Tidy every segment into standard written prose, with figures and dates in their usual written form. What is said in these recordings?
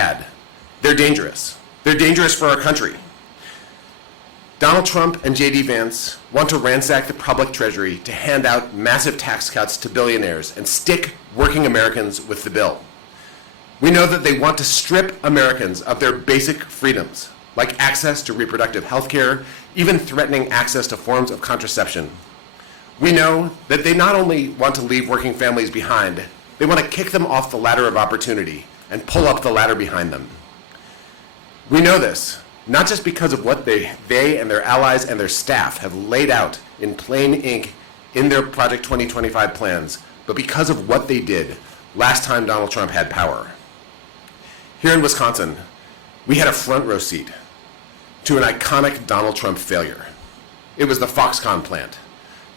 bad. They're dangerous. They're dangerous for our country. Donald Trump and J.D. Vance want to ransack the public treasury to hand out massive tax cuts to billionaires and stick working Americans with the bill. We know that they want to strip Americans of their basic freedoms, like access to reproductive health care, even threatening access to forms of contraception. We know that they not only want to leave working families behind, they want to kick them off the ladder of opportunity and pull up the ladder behind them. We know this, not just because of what they and their allies and their staff have laid out in plain ink in their Project 2025 plans, but because of what they did last time Donald Trump had power. Here in Wisconsin, we had a front row seat to an iconic Donald Trump failure. It was the Foxconn plant.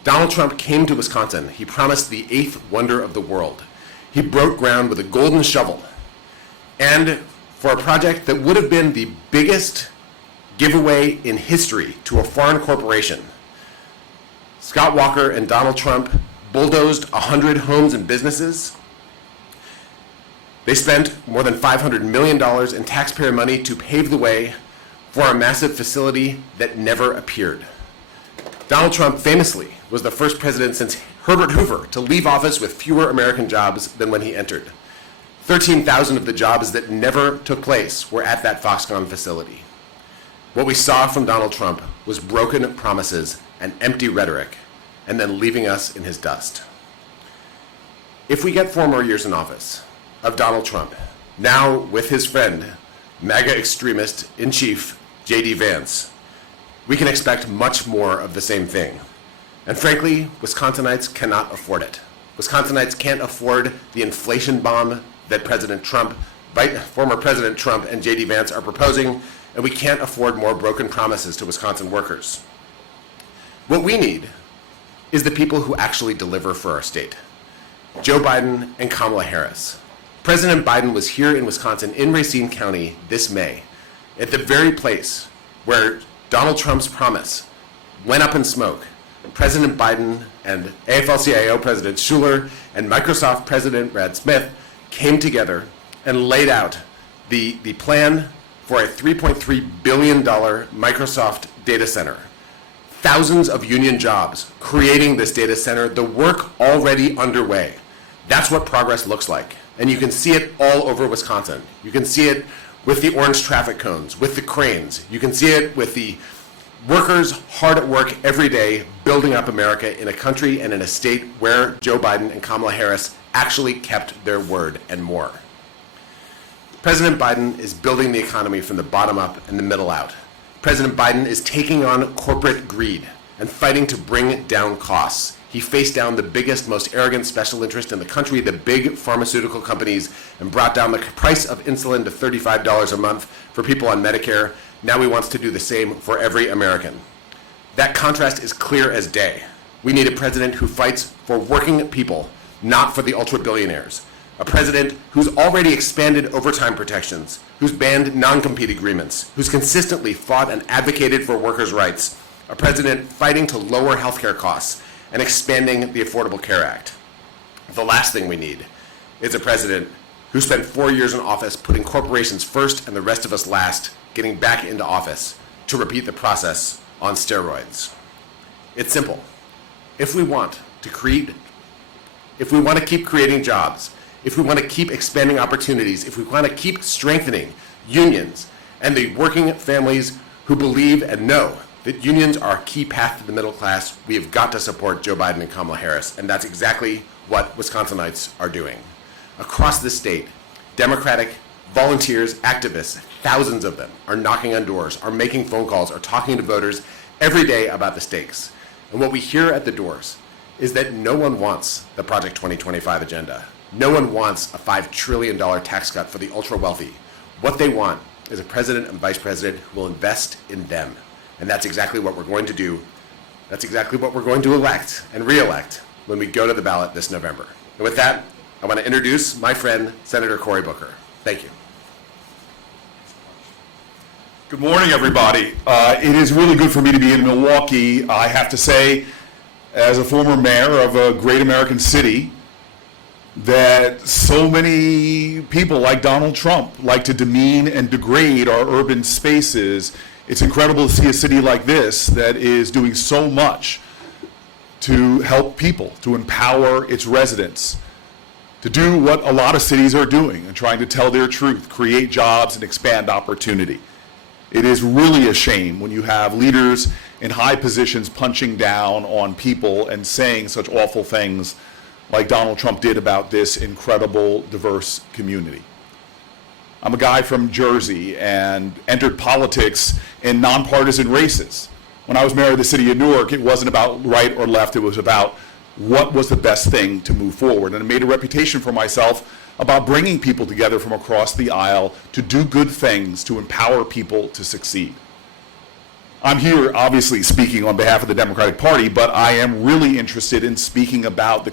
Donald Trump came to Wisconsin. He promised the 8th wonder of the world. He broke ground with a golden shovel. And for a project that would have been the biggest giveaway in history to a foreign corporation, Scott Walker and Donald Trump bulldozed 100 homes and businesses. They spent more than $500 million in taxpayer money to pave the way for a massive facility that never appeared. Donald Trump famously was the first president since Herbert Hoover to leave office with fewer American jobs than when he entered. 13,000 of the jobs that never took place were at that Foxconn facility. What we saw from Donald Trump was broken promises and empty rhetoric, and then leaving us in his dust. If we get 4 more years in office of Donald Trump, now with his friend, MAGA extremist in chief, J.D. Vance, we can expect much more of the same thing. And frankly, Wisconsinites cannot afford it. Wisconsinites can't afford the inflation bomb that former President Trump and J.D. Vance are proposing, and we can't afford more broken promises to Wisconsin workers. What we need is the people who actually deliver for our state. Joe Biden and Kamala Harris. President Biden was here in Wisconsin, in Racine County, this May, at the very place where Donald Trump's promise went up in smoke. President Biden and AFL-CIO President Schuler and Microsoft President Brad Smith came together and laid out the plan for a $3.3 billion Microsoft data center. Thousands of union jobs creating this data center, the work already underway. That's what progress looks like. And you can see it all over Wisconsin. You can see it with the orange traffic cones, with the cranes. You can see it with the workers hard at work every day building up America in a country and in a state where Joe Biden and Kamala Harris actually kept their word and more. President Biden is building the economy from the bottom up and the middle out. President Biden is taking on corporate greed and fighting to bring down costs. He faced down the biggest, most arrogant special interest in the country, the big pharmaceutical companies, and brought down the price of insulin to $35 a month for people on Medicare. Now he wants to do the same for every American. That contrast is clear as day. We need a president who fights for working people, not for the ultra-billionaires. A president who's already expanded overtime protections, who's banned non-compete agreements, who's consistently fought and advocated for workers' rights. A president fighting to lower healthcare costs and expanding the Affordable Care Act. The last thing we need is a president who spent 4 years in office putting corporations first and the rest of us last, getting back into office to repeat the process on steroids. It's simple. If we want to keep creating jobs, if we want to keep expanding opportunities, if we want to keep strengthening unions and the working families who believe and know that unions are a key path to the middle class, we have got to support Joe Biden and Kamala Harris, and that's exactly what Wisconsinites are doing. Across the state, Democratic volunteers, activists, thousands of them, are knocking on doors, are making phone calls, are talking to voters every day about the stakes. And what we hear at the doors is that no one wants the Project 2025 agenda. No one wants a $5 trillion tax cut for the ultra-wealthy. What they want is a president and vice president who will invest in them. And that's exactly what we're going to do. That's exactly what we're going to elect and re-elect when we go to the ballot this November. And with that, I want to introduce my friend, Senator Cory Booker. Thank you. Good morning, everybody. It is really good for me to be in Milwaukee. I have to say, as a former mayor of a great American city, that so many people like Donald Trump like to demean and degrade our urban spaces. It's incredible to see a city like this that is doing so much to help people, to empower its residents, to do what a lot of cities are doing and trying to tell their truth, create jobs, and expand opportunity. It is really a shame when you have leaders in high positions punching down on people and saying such awful things like Donald Trump did about this incredible, diverse community. I'm a guy from Jersey and entered politics in nonpartisan races. When I was mayor of the city of Newark, it wasn't about right or left, it was about what was the best thing to move forward. And I made a reputation for myself about bringing people together from across the aisle to do good things, to empower people to succeed. I'm here obviously speaking on behalf of the Democratic Party, but I am really interested in speaking about the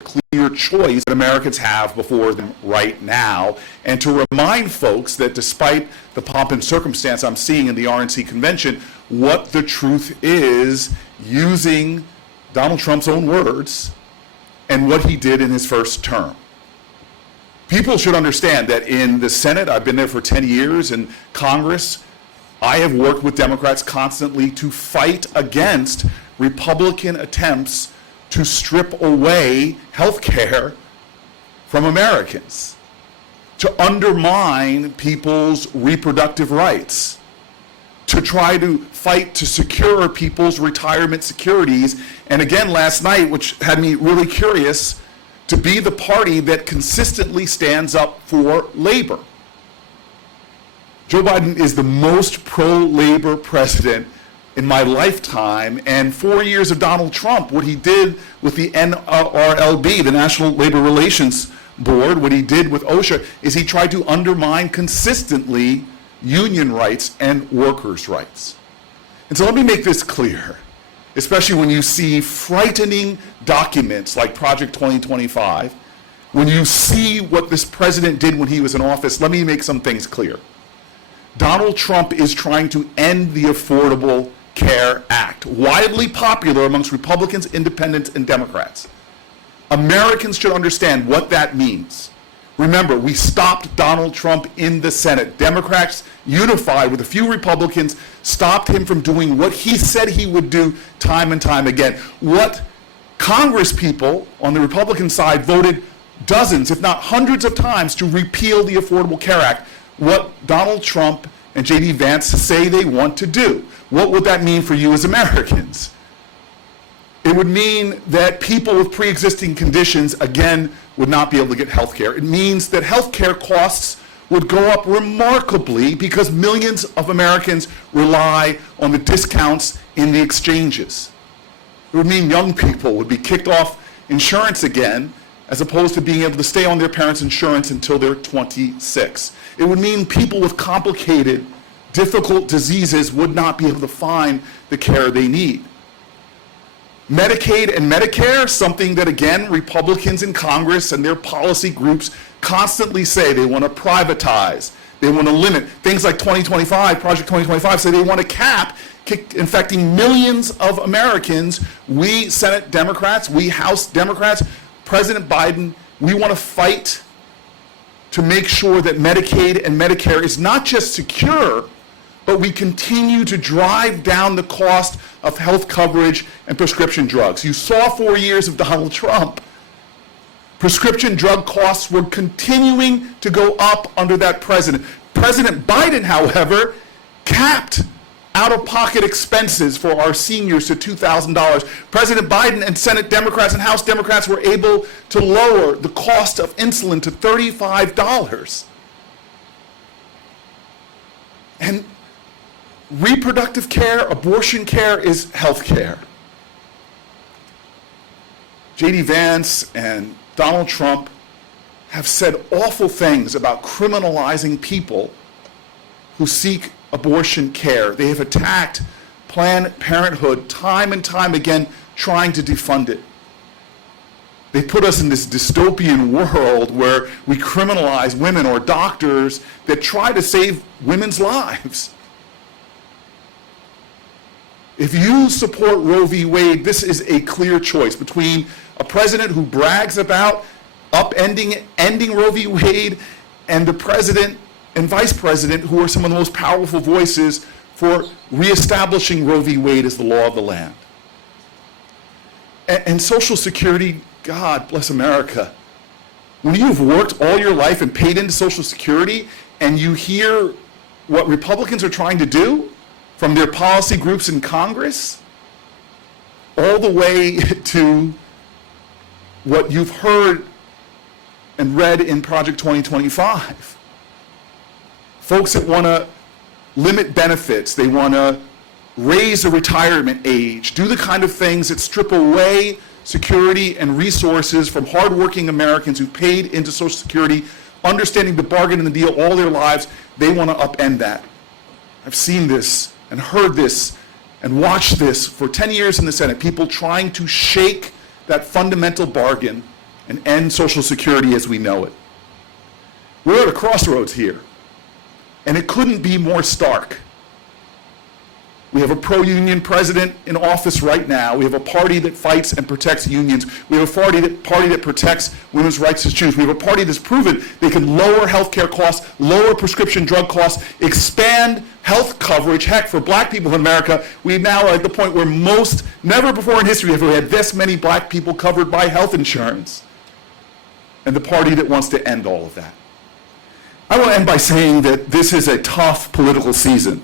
clear choice that Americans have before them right now, and to remind folks that despite the pomp and circumstance I'm seeing in the RNC convention, what the truth is, using Donald Trump's own words and what he did in his first term. People should understand that in the Senate, I've been there for 10 years, in Congress, I have worked with Democrats constantly to fight against Republican attempts to strip away health care from Americans, to undermine people's reproductive rights, to try to fight to secure people's retirement securities. And again, last night, which had me really curious, to be the party that consistently stands up for labor. Joe Biden is the most pro-labor president in my lifetime, and 4 years of Donald Trump, what he did with the NLRB, the National Labor Relations Board, what he did with OSHA, is he tried to undermine consistently union rights and workers' rights. And so let me make this clear, especially when you see frightening documents like Project 2025, when you see what this president did when he was in office, let me make some things clear. Donald Trump is trying to end the Affordable Care Act, widely popular amongst Republicans, independents, and Democrats. Americans should understand what that means. Remember, we stopped Donald Trump in the Senate. Democrats, unified with a few Republicans, stopped him from doing what he said he would do time and time again. What Congress people on the Republican side voted dozens, if not hundreds of times to repeal the Affordable Care Act. What Donald Trump and J.D. Vance say they want to do. What would that mean for you as Americans? It would mean that people with pre-existing conditions, again, would not be able to get health care. It means that health care costs would go up remarkably because millions of Americans rely on the discounts in the exchanges. It would mean young people would be kicked off insurance again, as opposed to being able to stay on their parents' insurance until they're 26. It would mean people with complicated, difficult diseases would not be able to find the care they need. Medicaid and Medicare, something that, again, Republicans in Congress and their policy groups constantly say they want to privatize, they want to limit. Things like 2025, Project 2025, say they want to cap, infecting millions of Americans. We Senate Democrats, we House Democrats, President Biden, we want to fight to make sure that Medicaid and Medicare is not just secure, but we continue to drive down the cost of health coverage and prescription drugs. You saw 4 years of Donald Trump. Prescription drug costs were continuing to go up under that president. President Biden, however, capped out-of-pocket expenses for our seniors to $2,000. President Biden and Senate Democrats and House Democrats were able to lower the cost of insulin to $35. And reproductive care, abortion care is health care. J.D. Vance and Donald Trump have said awful things about criminalizing people who seek abortion care. They have attacked Planned Parenthood time and time again, trying to defund it. They put us in this dystopian world where we criminalize women or doctors that try to save women's lives. If you support Roe v. Wade, this is a clear choice between a president who brags about ending Roe v. Wade, and the president and vice president, who are some of the most powerful voices for reestablishing Roe v. Wade as the law of the land. And Social Security, God bless America. When you've worked all your life and paid into Social Security, and you hear what Republicans are trying to do from their policy groups in Congress, all the way to what you've heard and read in Project 2025. Folks that want to limit benefits, they want to raise the retirement age, do the kind of things that strip away security and resources from hardworking Americans who paid into Social Security, understanding the bargain and the deal all their lives. They want to upend that. I've seen this and heard this and watched this for 10 years in the Senate, people trying to shake that fundamental bargain and end Social Security as we know it. We're at a crossroads here, and it couldn't be more stark. We have a pro-union president in office right now. We have a party that fights and protects unions. We have a party that protects women's rights to choose. We have a party that's proven they can lower health care costs, lower prescription drug costs, expand health coverage. Heck, for black people in America, we now are at the point where never before in history have we had this many black people covered by health insurance. And the party that wants to end all of that. I want to end by saying that this is a tough political season.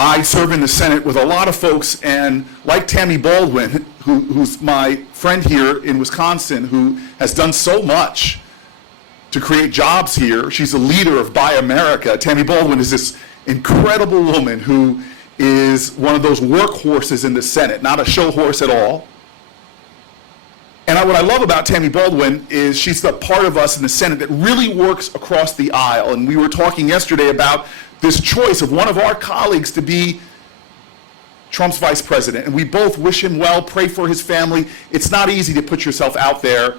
I serve in the Senate with a lot of folks, and like Tammy Baldwin, who's my friend here in Wisconsin, who has done so much to create jobs here. She's a leader of Buy America. Tammy Baldwin is this incredible woman who is one of those workhorses in the Senate, not a show horse at all. And what I love about Tammy Baldwin is she's the part of us in the Senate that really works across the aisle. And we were talking yesterday about this choice of one of our colleagues to be Trump's vice president. And we both wish him well, pray for his family. It's not easy to put yourself out there,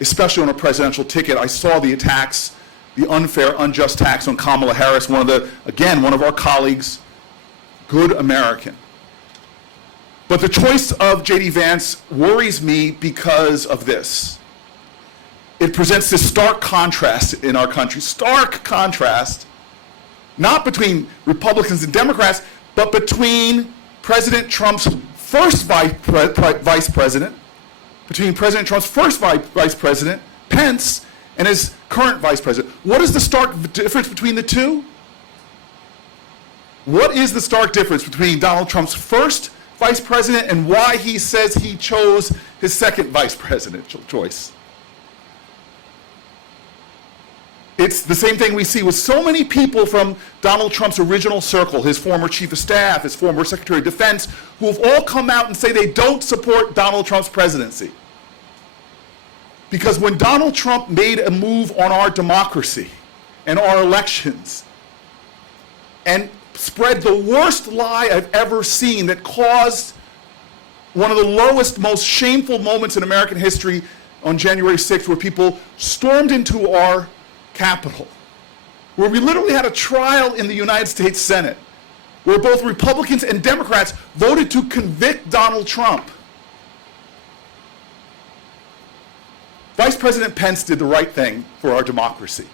especially on a presidential ticket. I saw the attacks, the unfair, unjust attacks on Kamala Harris, one of our colleagues, good American. But the choice of J.D. Vance worries me because of this. It presents this stark contrast in our country, stark contrast, not between Republicans and Democrats, but between President Trump's first vice president, between President Trump's first vice president, Pence, and his current vice president. What is the stark difference between the two? What is the stark difference between Donald Trump's first vice president and why he says he chose his second vice presidential choice? It's the same thing we see with so many people from Donald Trump's original circle, his former chief of staff, his former secretary of defense, who have all come out and say they don't support Donald Trump's presidency. Because when Donald Trump made a move on our democracy and our elections and spread the worst lie I've ever seen that caused one of the lowest, most shameful moments in American history on January 6th, where people stormed into our Capitol, where we literally had a trial in the United States Senate, where both Republicans and Democrats voted to convict Donald Trump. Vice President Pence did the right thing for our democracy.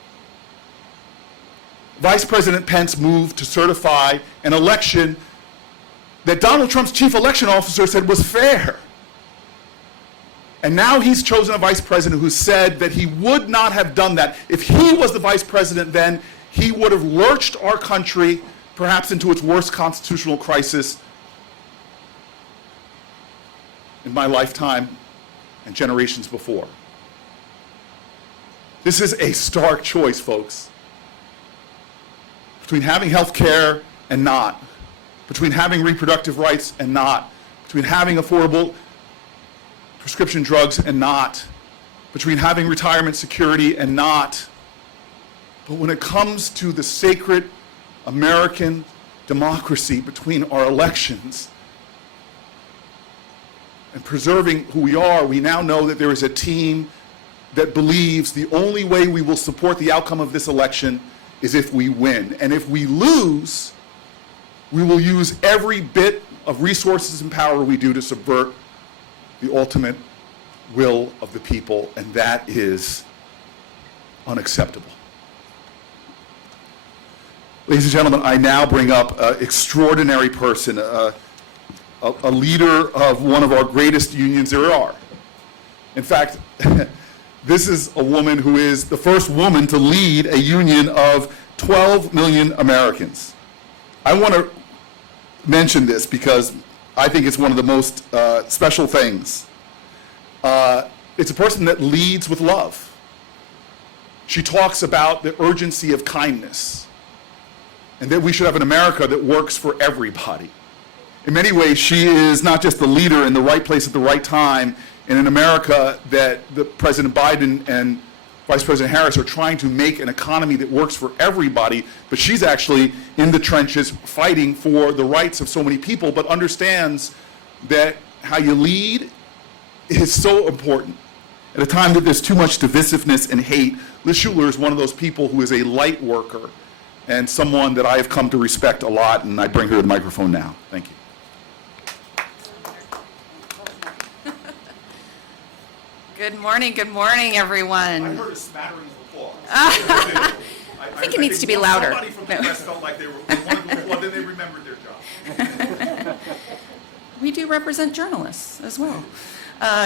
Vice President Pence moved to certify an election that Donald Trump's chief election officer said was fair. And now he's chosen a vice president who said that he would not have done that. If he was the vice president then, he would have lurched our country perhaps into its worst constitutional crisis in my lifetime and generations before. This is a stark choice, folks, between having health care and not, between having reproductive rights and not, between having affordable prescription drugs and not, between having retirement security and not. But when it comes to the sacred American democracy, between our elections and preserving who we are, we now know that there is a team that believes the only way we will support the outcome of this election is if we win. And if we lose, we will use every bit of resources and power we do to subvert the ultimate will of the people, and that is unacceptable. Ladies and gentlemen, I now bring up an extraordinary person, a leader of one of our greatest unions there are. In fact, this is a woman who is the first woman to lead a union of 12 million Americans. I want to mention this because I think it's one of the most special things. It's a person that leads with love. She talks about the urgency of kindness and that we should have an America that works for everybody. In many ways, she is not just the leader in the right place at the right time in an America that President Biden and Vice President Harris are trying to make an economy that works for everybody, but she's actually in the trenches fighting for the rights of so many people, but understands that how you lead is so important. At a time that there's too much divisiveness and hate, Liz Schuler is one of those people who is a light worker and someone that I have come to respect a lot, and I bring her to the microphone now. Thank you. Good morning, everyone. I heard a smattering of applause. I think it needs to be louder. Somebody from the press felt like they wanted to applaud, then they remembered their job. We do represent journalists as well.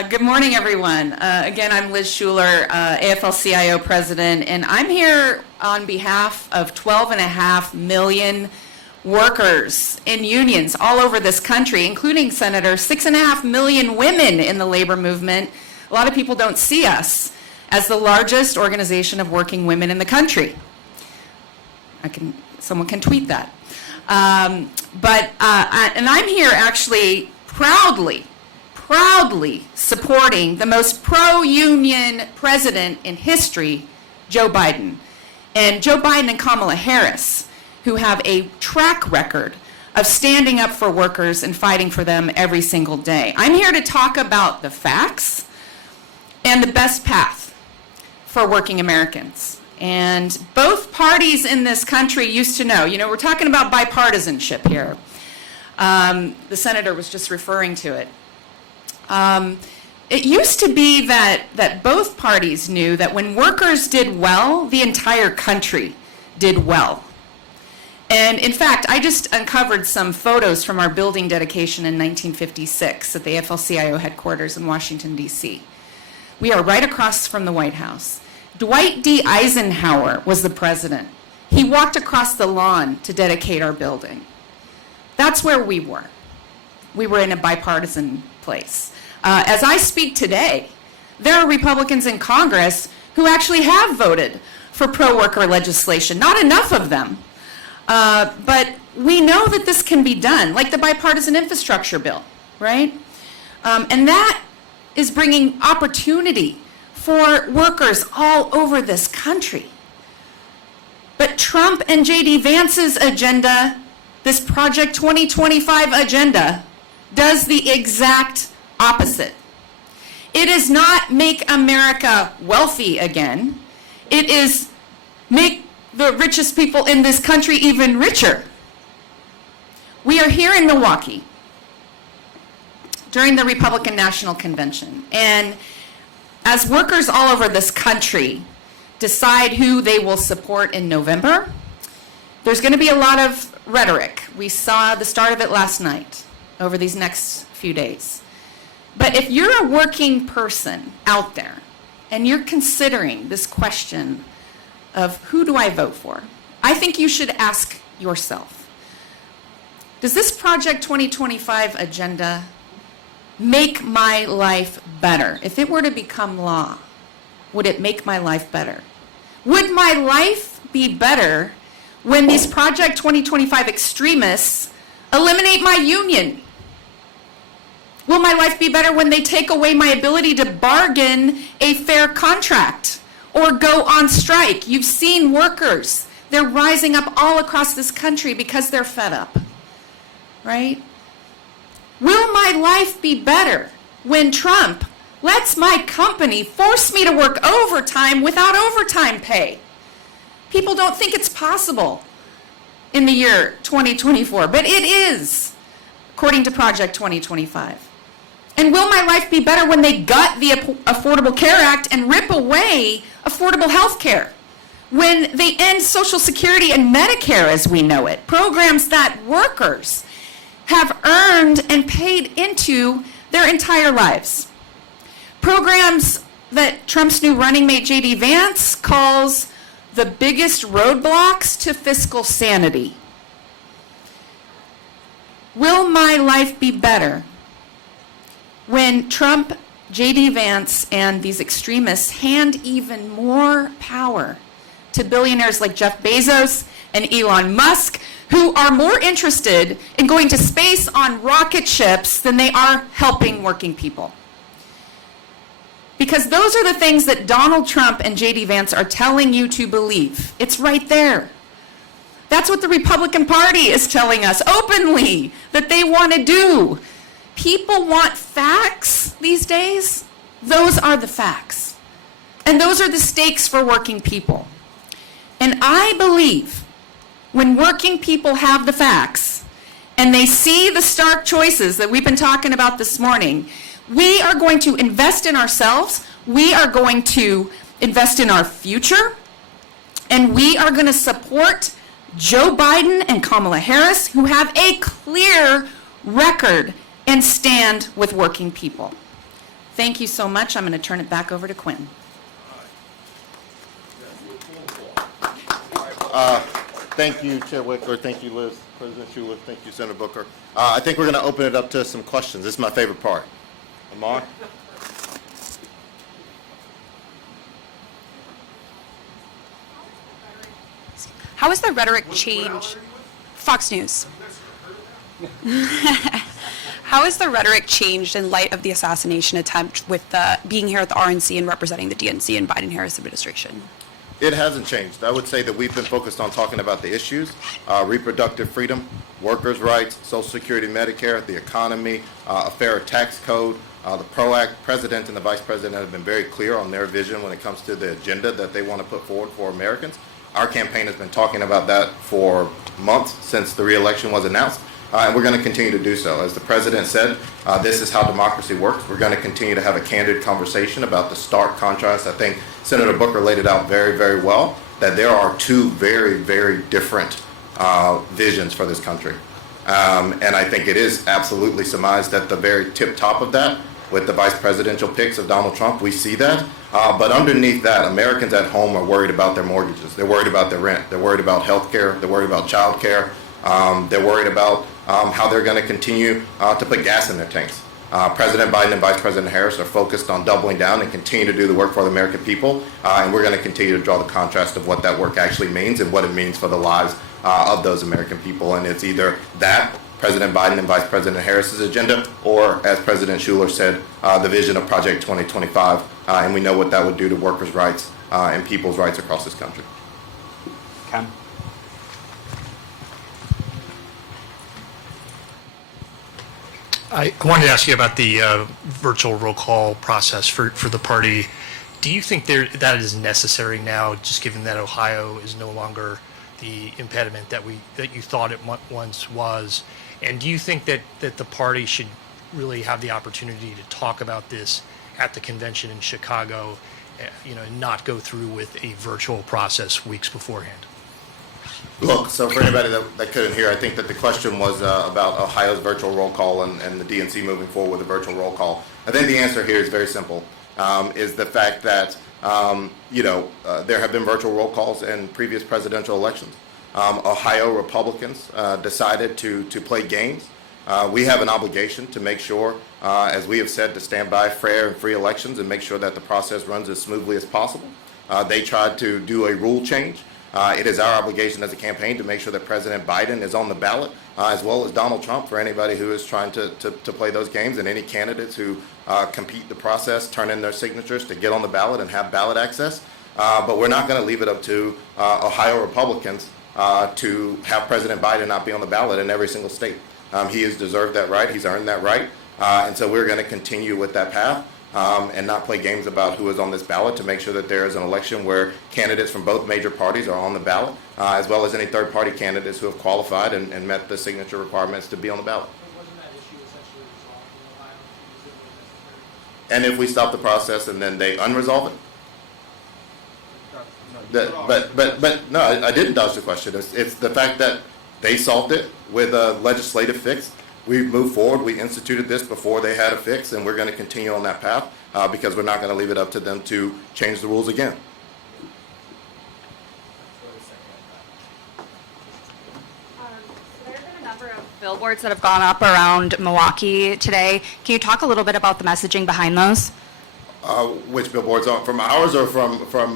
Good morning, everyone. Again, I'm Liz Schuler, AFL-CIO president, and I'm here on behalf of 12.5 million workers in unions all over this country, including, Senator, 6.5 million women in the labor movement. A lot of people don't see us as the largest organization of working women in the country. Someone can tweet that. And I'm here actually proudly supporting the most pro-union president in history, Joe Biden. And Joe Biden and Kamala Harris, who have a track record of standing up for workers and fighting for them every single day. I'm here to talk about the facts and the best path for working Americans. And both parties in this country used to know. You know, we're talking about bipartisanship here. The senator was just referring to it. It used to be that both parties knew that when workers did well, the entire country did well. And in fact, I just uncovered some photos from our building dedication in 1956 at the AFL-CIO headquarters in Washington, D.C. We are right across from the White House. Dwight D. Eisenhower was the president. He walked across the lawn to dedicate our building. That's where we were. We were in a bipartisan place. As I speak today, there are Republicans in Congress who actually have voted for pro-worker legislation. Not enough of them, but we know that this can be done, like the bipartisan infrastructure bill, right? And that is bringing opportunity for workers all over this country. But Trump and J.D. Vance's agenda, this Project 2025 agenda, does the exact opposite. It is not make America wealthy again. It is make the richest people in this country even richer. We are here in Milwaukee during the Republican National Convention. And as workers all over this country decide who they will support in November, there's going to be a lot of rhetoric. We saw the start of it last night over these next few days. But if you're a working person out there and you're considering this question of who do I vote for, I think you should ask yourself, does this Project 2025 agenda make my life better? If it were to become law, would it make my life better? Would my life be better when these Project 2025 extremists eliminate my union? Will my life be better when they take away my ability to bargain a fair contract or go on strike? You've seen workers. They're rising up all across this country because they're fed up, right? Will my life be better when Trump lets my company force me to work overtime without overtime pay? People don't think it's possible in the year 2024, but it is, according to Project 2025. And will my life be better when they gut the Affordable Care Act and rip away affordable health care? When they end Social Security and Medicare as we know it, programs that workers have earned and paid into their entire lives. Programs that Trump's new running mate, J.D. Vance, calls the biggest roadblocks to fiscal sanity. Will my life be better when Trump, J.D. Vance, and these extremists hand even more power to billionaires like Jeff Bezos and Elon Musk, who are more interested in going to space on rocket ships than they are helping working people? Because those are the things that Donald Trump and J.D. Vance are telling you to believe. It's right there. That's what the Republican Party is telling us openly that they want to do. People want facts these days. Those are the facts. And those are the stakes for working people. And I believe when working people have the facts and they see the stark choices that we've been talking about this morning, we are going to invest in ourselves, we are going to invest in our future, and we are going to support Joe Biden and Kamala Harris, who have a clear record and stand with working people. Thank you so much. I'm going to turn it back over to Quinn. Thank you, Chair Wickler. Thank you, Liz. President Schuler. Thank you, Senator Booker. I think we're going to open it up to some questions. This is my favorite part. Amar? How has the rhetoric changed? Fox News. How has the rhetoric changed in light of the assassination attempt with being here at the RNC and representing the DNC and Biden-Harris administration? It hasn't changed. I would say that we've been focused on talking about the issues, reproductive freedom, workers' rights, Social Security, Medicare, the economy, a fairer tax code. The PRO Act president and the vice president have been very clear on their vision when it comes to the agenda that they want to put forward for Americans. Our campaign has been talking about that for months since the re-election was announced, and we're going to continue to do so. As the president said, this is how democracy works. We're going to continue to have a candid conversation about the stark contrast. I think Senator Booker laid it out very, very well, that there are two very, very different visions for this country. And I think it is absolutely surmised at the very tip top of that, with the vice presidential picks of Donald Trump, we see that. But underneath that, Americans at home are worried about their mortgages. They're worried about their rent. They're worried about health care. They're worried about child care. They're worried about how they're going to continue to put gas in their tanks. President Biden and Vice President Harris are focused on doubling down and continue to do the work for the American people. And we're going to continue to draw the contrast of what that work actually means and what it means for the lives of those American people. And it's either that, President Biden and Vice President Harris's agenda, or, as President Schuler said, the vision of Project 2025, and we know what that would do to workers' rights and people's rights across this country. Cam? I wanted to ask you about the virtual roll call process for the party. Do you think that is necessary now, just given that Ohio is no longer the impediment that you thought it once was? And do you think that the party should really have the opportunity to talk about this at the convention in Chicago, and not go through with a virtual process weeks beforehand? Look, so for anybody that couldn't hear, I think that the question was about Ohio's virtual roll call and the DNC moving forward with a virtual roll call. I think the answer here is very simple, is the fact that, there have been virtual roll calls in previous presidential elections. Ohio Republicans decided to play games. We have an obligation to make sure, as we have said, to stand by fair and free elections and make sure that the process runs as smoothly as possible. They tried to do a rule change. It is our obligation as a campaign to make sure that President Biden is on the ballot, as well as Donald Trump, for anybody who is trying to play those games, and any candidates who compete the process, turn in their signatures to get on the ballot and have ballot access. But we're not going to leave it up to Ohio Republicans to have President Biden not be on the ballot in every single state. He has deserved that right. He's earned that right. And so we're going to continue with that path and not play games about who is on this ballot, to make sure that there is an election where candidates from both major parties are on the ballot, as well as any third-party candidates who have qualified and met the signature requirements to be on the ballot. Wasn't that issue essentially resolved in Ohio? And if we stop the process and then they unresolve it? But no, I didn't dodge the question. It's the fact that they solved it with a legislative fix. We moved forward. We instituted this before they had a fix, and we're going to continue on that path because we're not going to leave it up to them to change the rules again. There have been a number of billboards that have gone up around Milwaukee today. Can you talk a little bit about the messaging behind those? Which billboards are from ours or from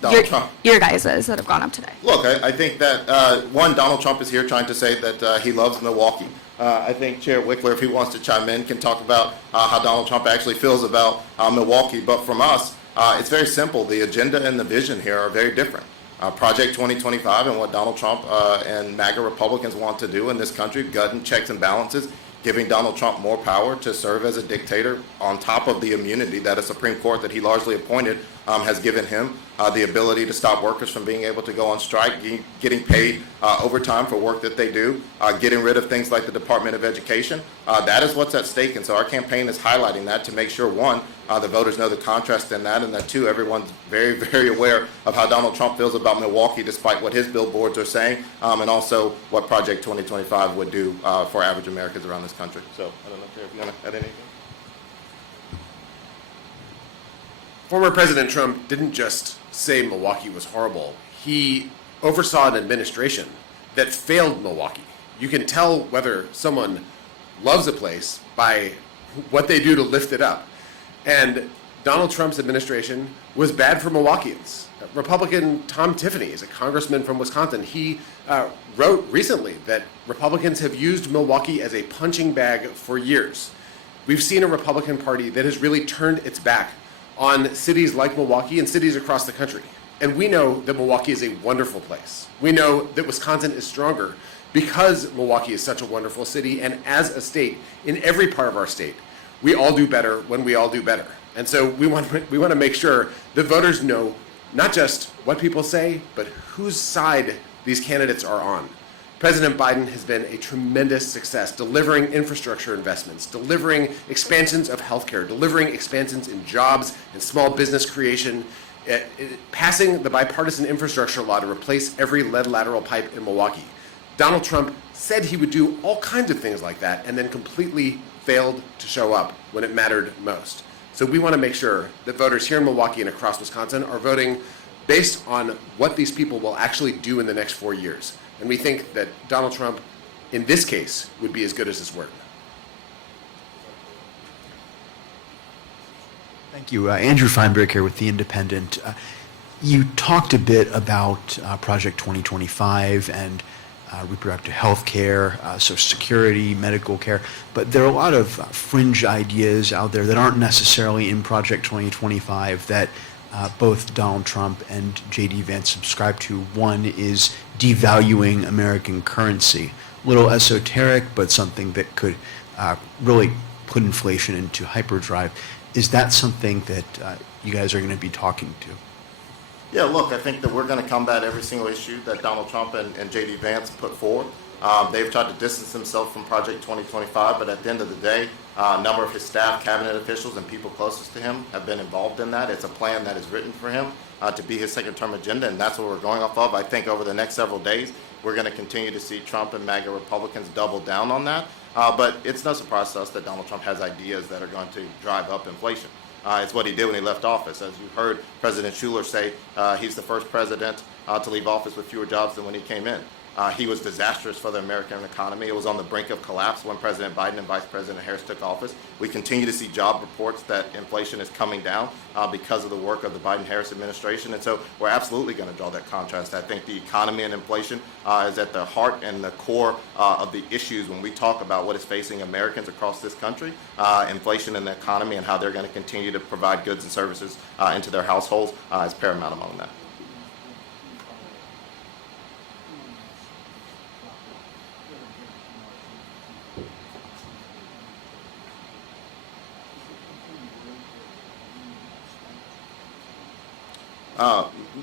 Donald Trump? Your guys's that have gone up today. Look, I think that, one, Donald Trump is here trying to say that he loves Milwaukee. I think Chair Wickler, if he wants to chime in, can talk about how Donald Trump actually feels about Milwaukee. But from us, it's very simple. The agenda and the vision here are very different. Project 2025 and what Donald Trump and MAGA Republicans want to do in this country, gutting checks and balances, giving Donald Trump more power to serve as a dictator on top of the immunity that a Supreme Court that he largely appointed has given him, the ability to stop workers from being able to go on strike, getting paid overtime for work that they do, getting rid of things like the Department of Education. That is what's at stake, and so our campaign is highlighting that to make sure, one, the voters know the contrast in that, and that, two, everyone's very, very aware of how Donald Trump feels about Milwaukee despite what his billboards are saying, and also what Project 2025 would do for average Americans around this country. So I don't know, Chair, if you want to add anything? Former President Trump didn't just say Milwaukee was horrible. He oversaw an administration that failed Milwaukee. You can tell whether someone loves a place by what they do to lift it up. And Donald Trump's administration was bad for Milwaukeeans. Republican Tom Tiffany is a congressman from Wisconsin. He wrote recently that Republicans have used Milwaukee as a punching bag for years. We've seen a Republican Party that has really turned its back on cities like Milwaukee and cities across the country. And we know that Milwaukee is a wonderful place. We know that Wisconsin is stronger because Milwaukee is such a wonderful city. And as a state, in every part of our state, we all do better when we all do better. And so we want to make sure that voters know not just what people say, but whose side these candidates are on. President Biden has been a tremendous success delivering infrastructure investments, delivering expansions of healthcare, delivering expansions in jobs and small business creation, passing the bipartisan infrastructure law to replace every lead lateral pipe in Milwaukee. Donald Trump said he would do all kinds of things like that and then completely failed to show up when it mattered most. So we want to make sure that voters here in Milwaukee and across Wisconsin are voting based on what these people will actually do in the next 4 years. And we think that Donald Trump, in this case, would be as good as his word. Thank you. Andrew Feinberg here with The Independent. You talked a bit about Project 2025 and reproductive health care, Social Security, medical care, but there are a lot of fringe ideas out there that aren't necessarily in Project 2025 that both Donald Trump and J.D. Vance subscribe to. One is devaluing American currency. A little esoteric, but something that could really put inflation into hyperdrive. Is that something that you guys are going to be talking to? Yeah, look, I think that we're going to combat every single issue that Donald Trump and J.D. Vance put forward. They've tried to distance themselves from Project 2025, but at the end of the day, a number of his staff, cabinet officials, and people closest to him have been involved in that. It's a plan that is written for him to be his second-term agenda, and that's what we're going off of. I think over the next several days, we're going to continue to see Trump and MAGA Republicans double down on that. But it's no surprise to us that Donald Trump has ideas that are going to drive up inflation. It's what he did when he left office. As you heard President Schuler say, he's the first president to leave office with fewer jobs than when he came in. He was disastrous for the American economy. It was on the brink of collapse when President Biden and Vice President Harris took office. We continue to see job reports that inflation is coming down because of the work of the Biden-Harris administration. And so we're absolutely going to draw that contrast. I think the economy and inflation is at the heart and the core of the issues when we talk about what is facing Americans across this country. Inflation and the economy and how they're going to continue to provide goods and services into their households is paramount among that.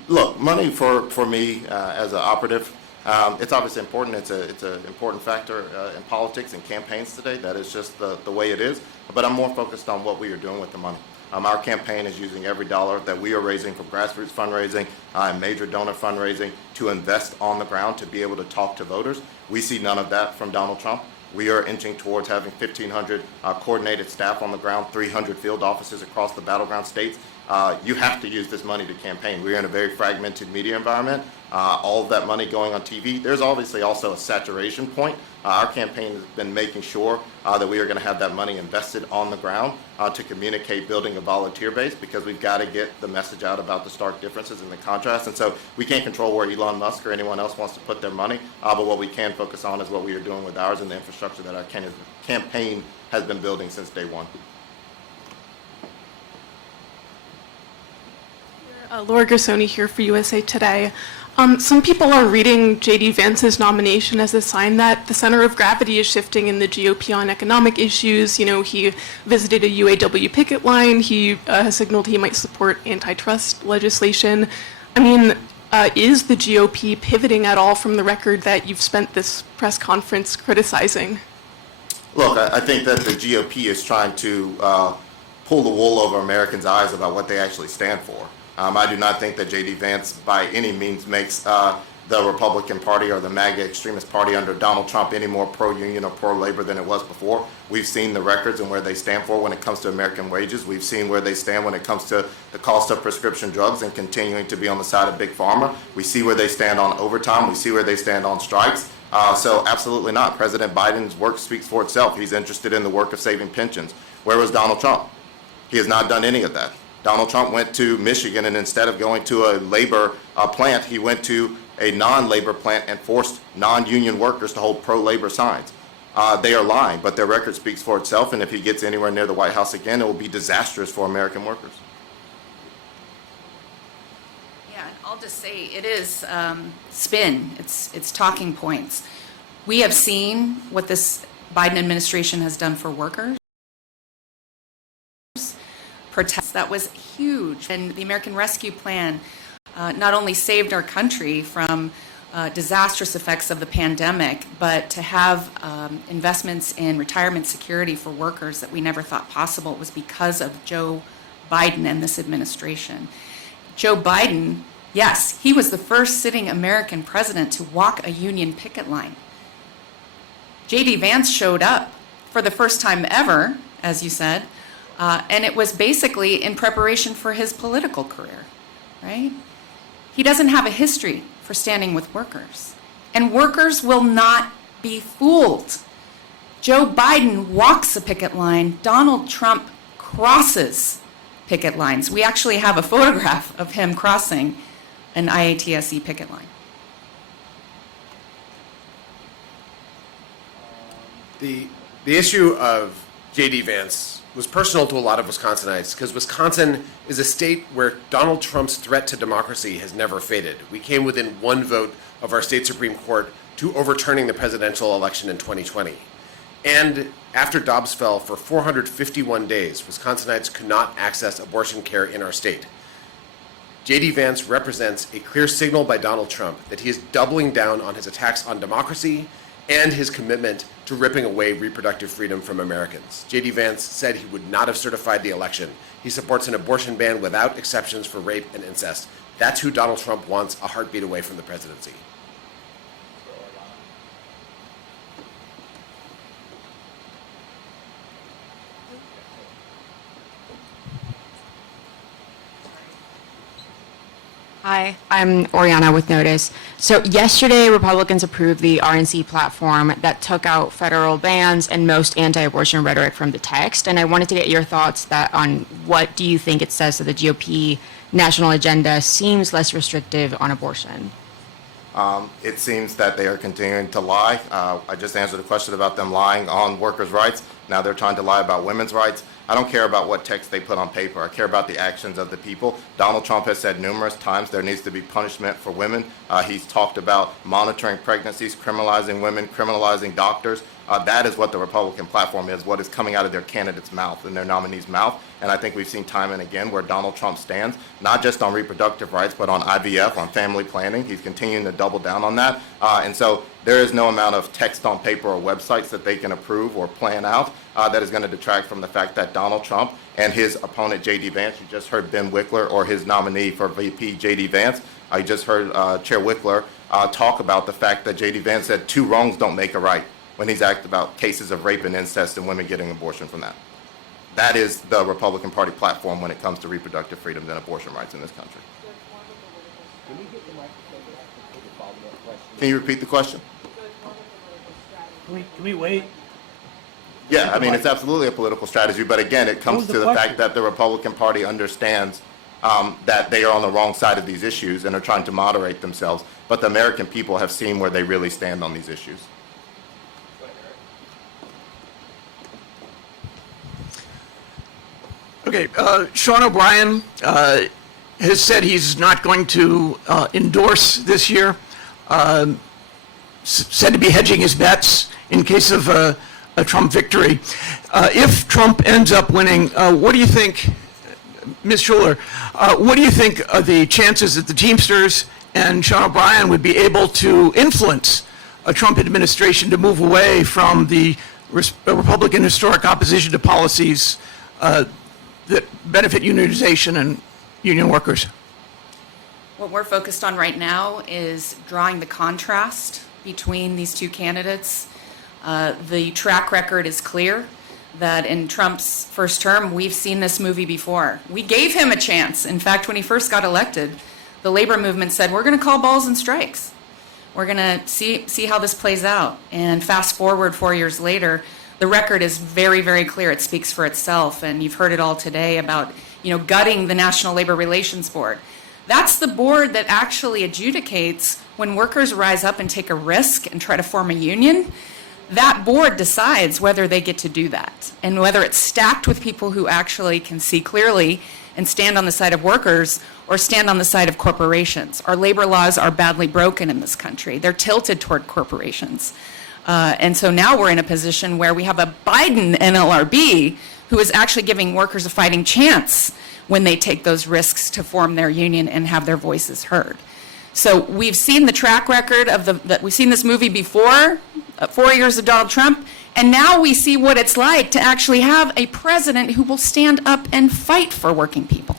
Look, money for me as an operative It's obviously important. It's an important factor in politics and campaigns today. That is just the way it is. But I'm more focused on what we are doing with the money. Our campaign is using every dollar that we are raising from grassroots fundraising and major donor fundraising to invest on the ground to be able to talk to voters. We see none of that from Donald Trump. We are inching towards having 1,500 coordinated staff on the ground, 300 field offices across the battleground states. You have to use this money to campaign. We're in a very fragmented media environment. All of that money going on TV. There's obviously also a saturation point. Our campaign has been making sure that we are going to have that money invested on the ground to communicate building a volunteer base, because we've got to get the message out about the stark differences and the contrast. And so we can't control where Elon Musk or anyone else wants to put their money, but what we can focus on is what we are doing with ours and the infrastructure that our campaign has been building since day one. Laura Gersoni here for USA Today. Some people are reading J.D. Vance's nomination as a sign that the center of gravity is shifting in the GOP on economic issues. You know, he visited a UAW picket line. He has signaled he might support antitrust legislation. I mean, is the GOP pivoting at all from the record that you've spent this press conference criticizing? Look, I think that the GOP is trying to pull the wool over Americans' eyes about what they actually stand for. I do not think that J.D. Vance by any means makes the Republican Party or the MAGA extremist party under Donald Trump any more pro-union or pro-labor than it was before. We've seen the records and where they stand for when it comes to American wages. We've seen where they stand when it comes to the cost of prescription drugs and continuing to be on the side of Big Pharma. We see where they stand on overtime. We see where they stand on strikes. So absolutely not. President Biden's work speaks for itself. He's interested in the work of saving pensions. Where was Donald Trump? He has not done any of that. Donald Trump went to Michigan, and instead of going to a labor plant, he went to a non-labor plant and forced non-union workers to hold pro-labor signs. They are lying, but their record speaks for itself, and if he gets anywhere near the White House again, it will be disastrous for American workers. Yeah, and I'll just say it is spin. It's talking points. We have seen what this Biden administration has done for workers. Protests, that was huge. And the American Rescue Plan not only saved our country from disastrous effects of the pandemic, but to have investments in retirement security for workers that we never thought possible was because of Joe Biden and this administration. Joe Biden, yes, he was the first sitting American president to walk a union picket line. J.D. Vance showed up for the first time ever, as you said, and it was basically in preparation for his political career, right? He doesn't have a history for standing with workers, and workers will not be fooled. Joe Biden walks a picket line. Donald Trump crosses picket lines. We actually have a photograph of him crossing an IATSE picket line. The issue of J.D. Vance was personal to a lot of Wisconsinites because Wisconsin is a state where Donald Trump's threat to democracy has never faded. We came within one vote of our state Supreme Court to overturning the presidential election in 2020. And after Dobbs fell, for 451 days, Wisconsinites could not access abortion care in our state. J.D. Vance represents a clear signal by Donald Trump that he is doubling down on his attacks on democracy and his commitment to ripping away reproductive freedom from Americans. J.D. Vance said he would not have certified the election. He supports an abortion ban without exceptions for rape and incest. That's who Donald Trump wants a heartbeat away from the presidency. Hi, I'm Oriana with Notice. So yesterday, Republicans approved the RNC platform that took out federal bans and most anti-abortion rhetoric from the text. And I wanted to get your thoughts on what do you think it says that the GOP national agenda seems less restrictive on abortion? It seems that they are continuing to lie. I just answered a question about them lying on workers' rights. Now they're trying to lie about women's rights. I don't care about what text they put on paper. I care about the actions of the people. Donald Trump has said numerous times there needs to be punishment for women. He's talked about monitoring pregnancies, criminalizing women, criminalizing doctors. That is what the Republican platform is, what is coming out of their candidate's mouth and their nominee's mouth. And I think we've seen time and again where Donald Trump stands, not just on reproductive rights, but on IVF, on family planning. He's continuing to double down on that. And so there is no amount of text on paper or websites that they can approve or plan out that is going to detract from the fact that Donald Trump and his opponent, J.D. Vance, you just heard Ben Wickler, or his nominee for VP, J.D. Vance. You just heard Chair Wickler talk about the fact that J.D. Vance said 2 wrongs don't make a right, when he's asked about cases of rape and incest and women getting abortion from that. That is the Republican Party platform when it comes to reproductive freedoms and abortion rights in this country. Can you repeat the question? Can we wait? Yeah, I mean, it's absolutely a political strategy, but again, it comes to the fact that the Republican Party understands that they are on the wrong side of these issues and are trying to moderate themselves, but the American people have seen where they really stand on these issues. Okay, Sean O'Brien has said he's not going to endorse this year, said to be hedging his bets in case of a Trump victory. If Trump ends up winning, what do you think, Ms. Schuler, what do you think are the chances that the Teamsters and Sean O'Brien would be able to influence a Trump administration to move away from the Republican historic opposition to policies that benefit unionization and union workers? What we're focused on right now is drawing the contrast between these two candidates. The track record is clear that in Trump's first term, we've seen this movie before. We gave him a chance. In fact, when he first got elected, the labor movement said, we're going to call balls and strikes. We're going to see how this plays out. And fast forward 4 years later, the record is very, very clear. It speaks for itself. And you've heard it all today about, gutting the National Labor Relations Board. That's the board that actually adjudicates when workers rise up and take a risk and try to form a union. That board decides whether they get to do that and whether it's stacked with people who actually can see clearly and stand on the side of workers or stand on the side of corporations. Our labor laws are badly broken in this country. They're tilted toward corporations. And so now we're in a position where we have a Biden NLRB who is actually giving workers a fighting chance when they take those risks to form their union and have their voices heard. So we've seen the track record of we've seen this movie before, 4 years of Donald Trump, and now we see what it's like to actually have a president who will stand up and fight for working people.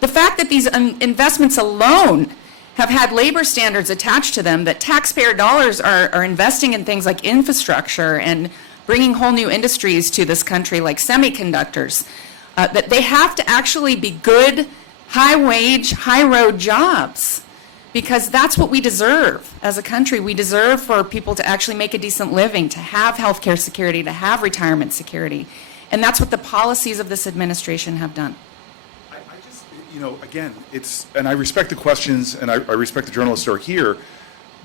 The fact that these investments alone have had labor standards attached to them, that taxpayer dollars are investing in things like infrastructure and bringing whole new industries to this country like semiconductors, that they have to actually be good, high-wage, high-road jobs, because that's what we deserve as a country. We deserve for people to actually make a decent living, to have health care security, to have retirement security. And that's what the policies of this administration have done. I just, again, and I respect the questions and I respect the journalists who are here,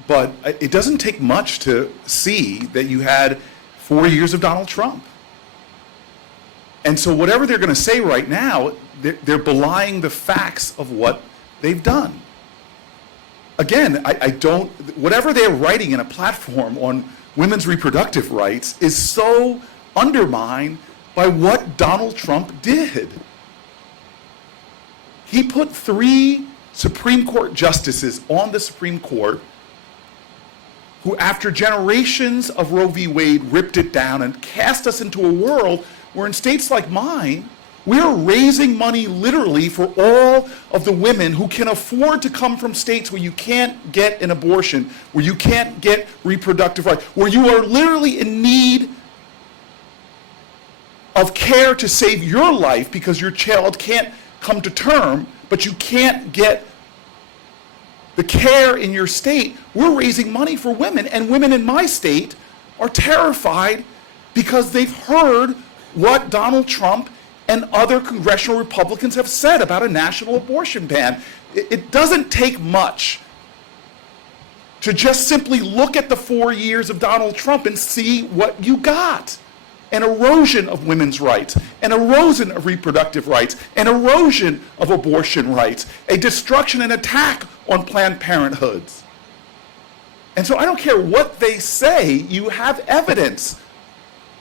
but it doesn't take much to see that you had 4 years of Donald Trump. And so whatever they're going to say right now, they're belying the facts of what they've done. Again, I don't, whatever they're writing in a platform on women's reproductive rights is so undermined by what Donald Trump did. He put 3 Supreme Court justices on the Supreme Court who, after generations of Roe v. Wade, ripped it down and cast us into a world where in states like mine, we're raising money literally for all of the women who can afford to come from states where you can't get an abortion, where you can't get reproductive rights, where you are literally in need of care to save your life because your child can't come to term, but you can't get the care in your state. We're raising money for women, and women in my state are terrified because they've heard what Donald Trump and other congressional Republicans have said about a national abortion ban. It doesn't take much to just simply look at the 4 years of Donald Trump and see what you got. an erosion of women's rights, an erosion of reproductive rights, an erosion of abortion rights, a destruction and attack on Planned Parenthoods. And so I don't care what they say, you have evidence.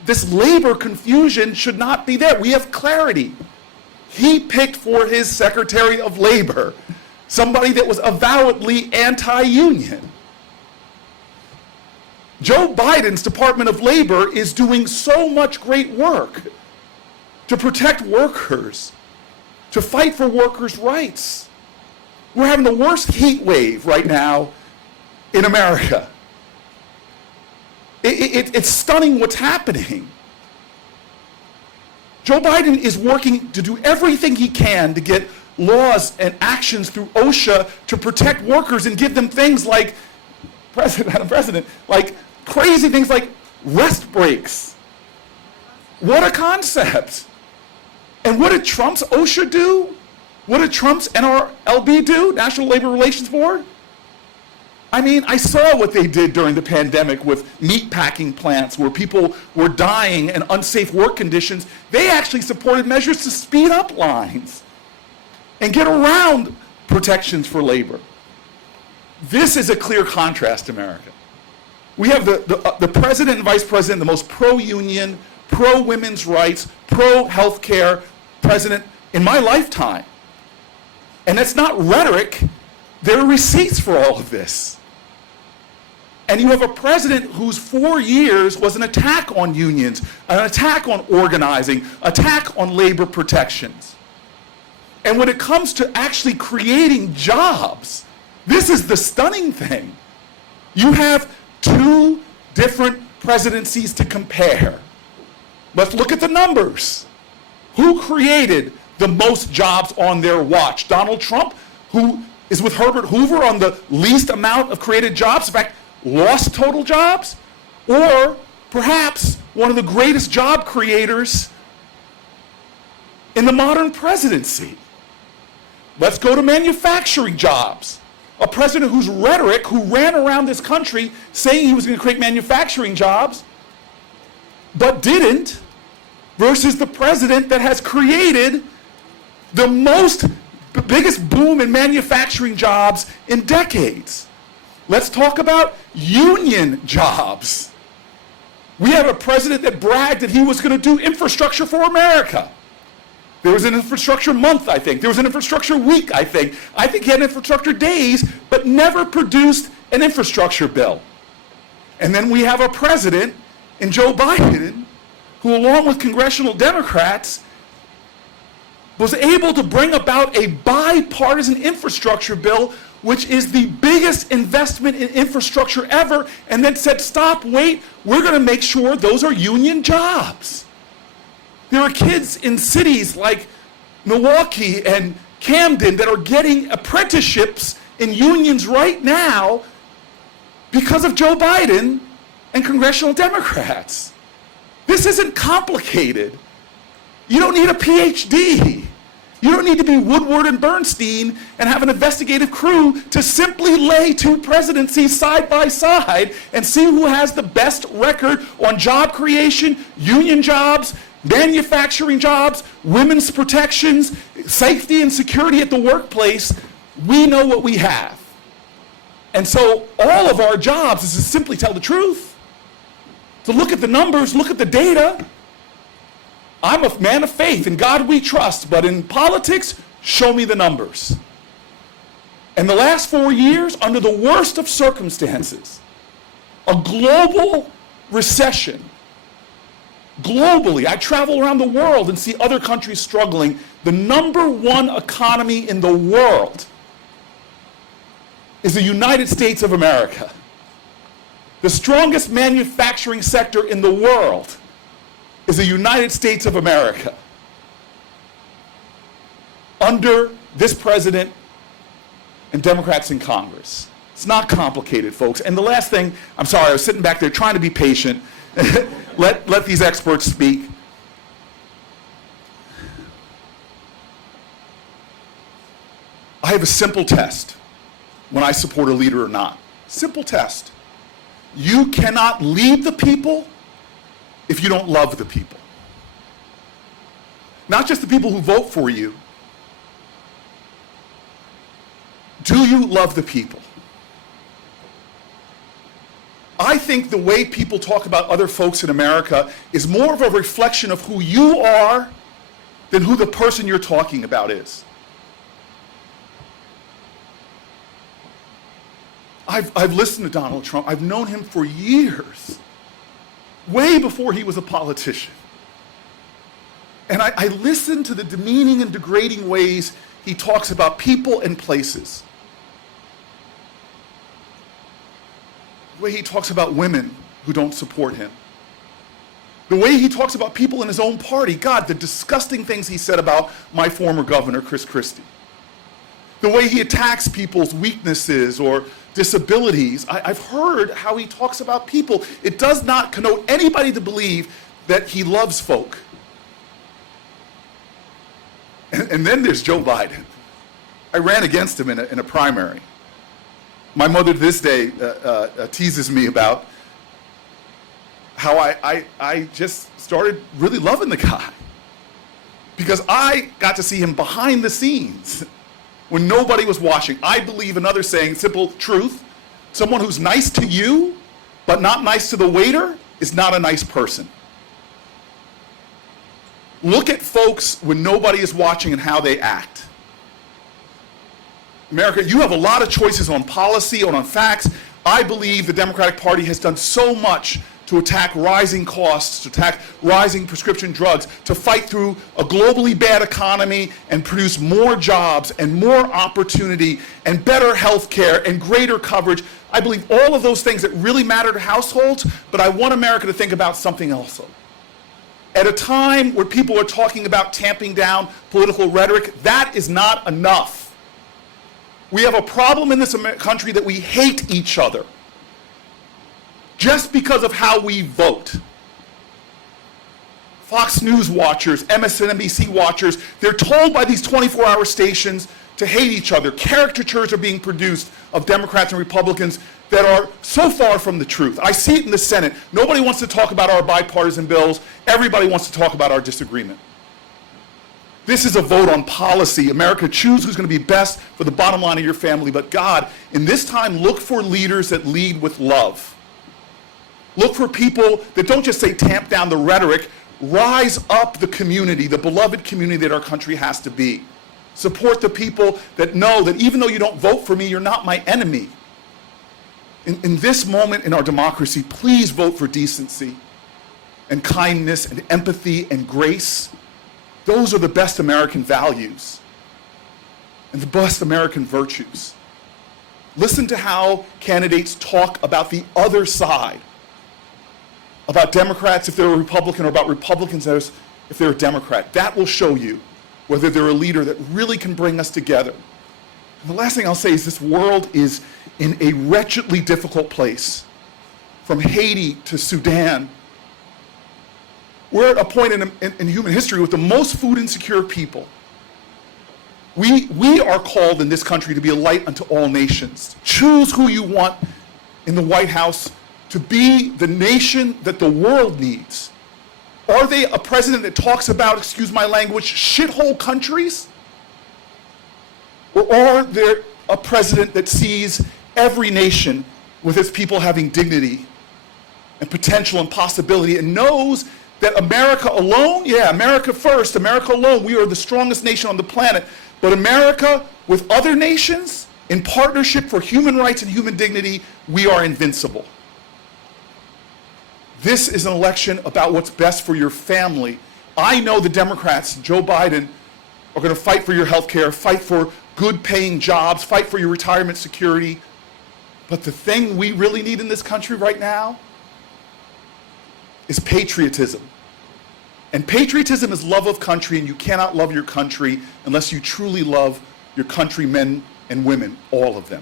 This labor confusion should not be there. We have clarity. He picked for his Secretary of Labor somebody that was avowedly anti-union. Joe Biden's Department of Labor is doing so much great work to protect workers, to fight for workers' rights. We're having the worst heat wave right now in America. It's stunning what's happening. Joe Biden is working to do everything he can to get laws and actions through OSHA to protect workers and give them things like, Madam President, like crazy things like rest breaks. What a concept. And what did Trump's OSHA do? What did Trump's NLRB do, National Labor Relations Board? I mean, I saw what they did during the pandemic with meatpacking plants where people were dying in unsafe work conditions. They actually supported measures to speed up lines and get around protections for labor. This is a clear contrast to America. We have the president and vice president, the most pro-union, pro-women's rights, pro-healthcare president in my lifetime. And that's not rhetoric, there are receipts for all of this. And you have a president whose 4 years was an attack on unions, an attack on organizing, attack on labor protections. And when it comes to actually creating jobs, this is the stunning thing. You have two different presidencies to compare. Let's look at the numbers. Who created the most jobs on their watch? Donald Trump, who is with Herbert Hoover on the least amount of created jobs, in fact, lost total jobs? Or perhaps one of the greatest job creators in the modern presidency? Let's go to manufacturing jobs. A president whose rhetoric, who ran around this country saying he was going to create manufacturing jobs, but didn't, versus the president that has created the biggest boom in manufacturing jobs in decades. Let's talk about union jobs. We have a president that bragged that he was going to do infrastructure for America. There was an infrastructure month, I think. There was an infrastructure week, I think. I think he had infrastructure days, but never produced an infrastructure bill. And then we have a president in Joe Biden who, along with congressional Democrats, was able to bring about a bipartisan infrastructure bill, which is the biggest investment in infrastructure ever, and then said, stop, wait, we're going to make sure those are union jobs. There are kids in cities like Milwaukee and Camden that are getting apprenticeships in unions right now because of Joe Biden and congressional Democrats. This isn't complicated. You don't need a PhD. You don't need to be Woodward and Bernstein and have an investigative crew to simply lay two presidencies side by side and see who has the best record on job creation, union jobs, manufacturing jobs, women's protections, safety and security at the workplace. We know what we have. And so all of our jobs is to simply tell the truth. To look at the numbers, look at the data. I'm a man of faith, in God we trust, but in politics, show me the numbers. And the last 4 years, under the worst of circumstances, a global recession, globally, I travel around the world and see other countries struggling. The #1 economy in the world is the United States of America. The strongest manufacturing sector in the world is the United States of America. Under this president and Democrats in Congress. It's not complicated, folks. And the last thing, I'm sorry, I was sitting back there trying to be patient. Let these experts speak. I have a simple test when I support a leader or not. Simple test. You cannot lead the people if you don't love the people. Not just the people who vote for you. Do you love the people? I think the way people talk about other folks in America is more of a reflection of who you are than who the person you're talking about is. I've listened to Donald Trump. I've known him for years, way before he was a politician. And I listen to the demeaning and degrading ways he talks about people and places. The way he talks about women who don't support him. The way he talks about people in his own party. God, the disgusting things he said about my former governor, Chris Christie. The way he attacks people's weaknesses or disabilities. I've heard how he talks about people. It does not connote anybody to believe that he loves folk. And then there's Joe Biden. I ran against him in a primary. My mother to this day teases me about how I just started really loving the guy. Because I got to see him behind the scenes when nobody was watching. I believe another saying, simple truth, someone who's nice to you but not nice to the waiter is not a nice person. Look at folks when nobody is watching and how they act. America, you have a lot of choices on policy, on facts. I believe the Democratic Party has done so much to attack rising costs, to attack rising prescription drugs, to fight through a globally bad economy and produce more jobs and more opportunity and better health care and greater coverage. I believe all of those things that really matter to households, but I want America to think about something else. At a time where people are talking about tamping down political rhetoric, that is not enough. We have a problem in this country that we hate each other just because of how we vote. Fox News watchers, MSNBC watchers, they're told by these 24-hour stations to hate each other. Caricatures are being produced of Democrats and Republicans that are so far from the truth. I see it in the Senate. Nobody wants to talk about our bipartisan bills. Everybody wants to talk about our disagreement. This is a vote on policy. America, choose who's going to be best for the bottom line of your family. But God, in this time, look for leaders that lead with love. Look for people that don't just say tamp down the rhetoric, rise up the community, the beloved community that our country has to be. Support the people that know that even though you don't vote for me, you're not my enemy. In this moment in our democracy, please vote for decency and kindness and empathy and grace. Those are the best American values and the best American virtues. Listen to how candidates talk about the other side, about Democrats if they're a Republican or about Republicans if they're a Democrat. That will show you whether they're a leader that really can bring us together. And the last thing I'll say is this world is in a wretchedly difficult place. From Haiti to Sudan, we're at a point in human history with the most food insecure people. We are called in this country to be a light unto all nations. Choose who you want in the White House to be the nation that the world needs. Are they a president that talks about, excuse my language, shithole countries? Or are they a president that sees every nation with its people having dignity and potential and possibility and knows that America alone, yeah, America first, America alone, we are the strongest nation on the planet, but America with other nations in partnership for human rights and human dignity, we are invincible. This is an election about what's best for your family. I know the Democrats, Joe Biden, are going to fight for your health care, fight for good paying jobs, fight for your retirement security. But the thing we really need in this country right now is patriotism. And patriotism is love of country, and you cannot love your country unless you truly love your countrymen and women, all of them.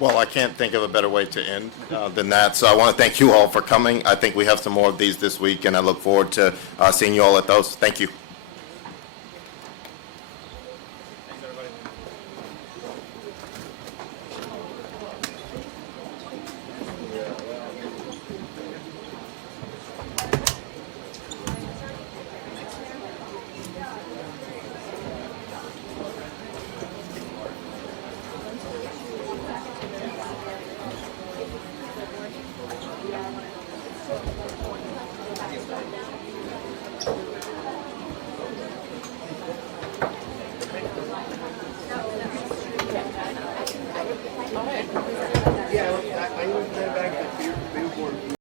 Well, I can't think of a better way to end than that. So I want to thank you all for coming. I think we have some more of these this week, and I look forward to seeing you all at those. Thank you.